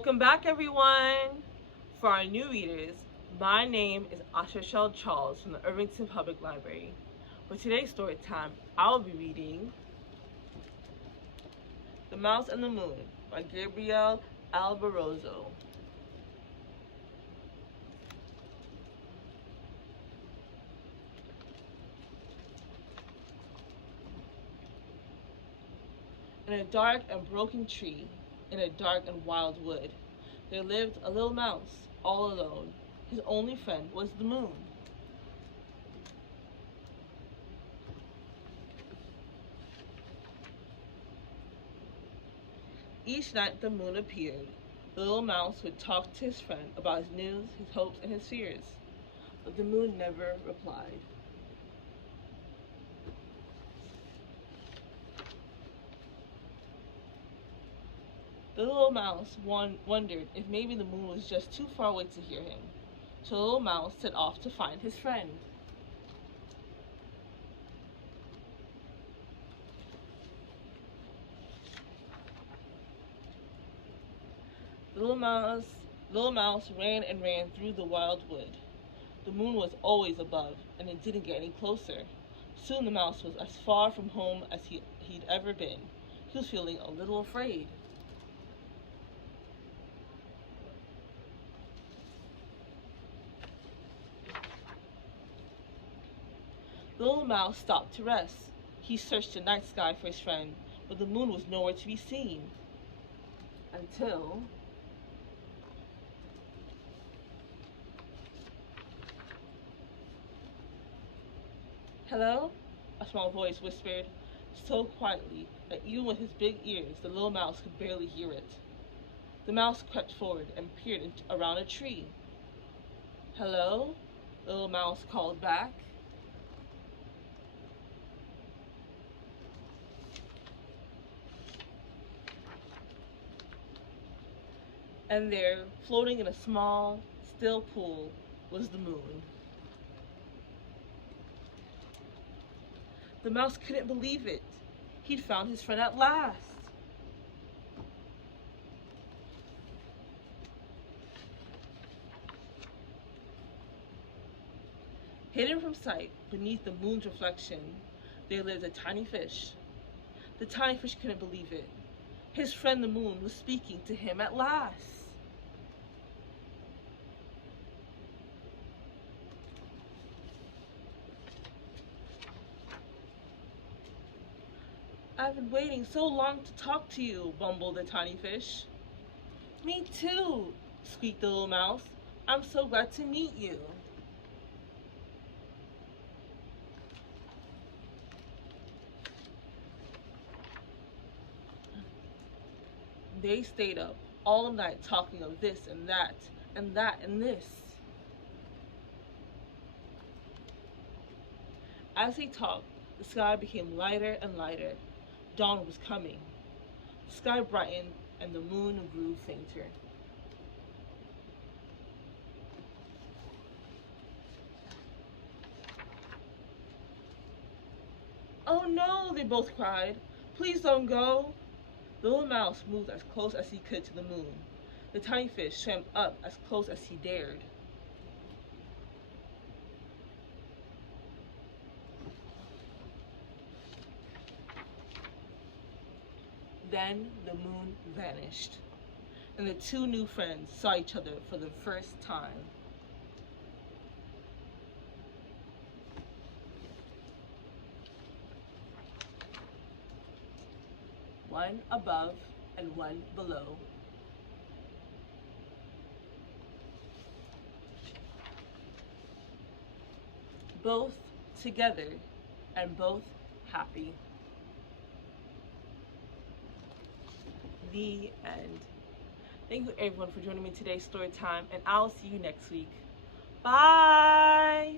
Welcome back, everyone. For our new readers, my name is Acharchelle Charles from the Irvington Public Library. For today's story time, I'll be reading The Mouse and the Moon by Gabriel Alborozo. In a dark and broken tree, in a dark and wild wood, there lived a little mouse, all alone. His only friend was the moon. Each night the moon appeared. The little mouse would talk to his friend about his news, his hopes, and his fears. But the moon never replied. The little mouse wondered if maybe the moon was just too far away to hear him. So the little mouse set off to find his friend. The little mouse ran and ran through the wild wood. The moon was always above, and it didn't get any closer. Soon the mouse was as far from home as he'd ever been. He was feeling a little afraid. The little mouse stopped to rest. He searched the night sky for his friend, but the moon was nowhere to be seen. Until... "Hello?" a small voice whispered, so quietly that even with his big ears, the little mouse could barely hear it. The mouse crept forward and peered around a tree. "Hello?" the little mouse called back. And there, floating in a small, still pool, was the moon. The mouse couldn't believe it. He'd found his friend at last. Hidden from sight, beneath the moon's reflection, there lived a tiny fish. The tiny fish couldn't believe it. His friend the moon was speaking to him at last. "I've been waiting so long to talk to you," bumbled the tiny fish. "Me too," squeaked the little mouse. "I'm so glad to meet you." They stayed up all night talking of this and that, and that and this. As they talked, the sky became lighter and lighter. Dawn was coming. The sky brightened and the moon grew fainter. "Oh no," they both cried. "Please don't go." The little mouse moved as close as he could to the moon. The tiny fish swam up as close as he dared. Then the moon vanished, and the two new friends saw each other for the first time. One above and one below. Both together and both happy. The end. Thank you everyone for joining me today's story time, and I'll see you next week. Bye!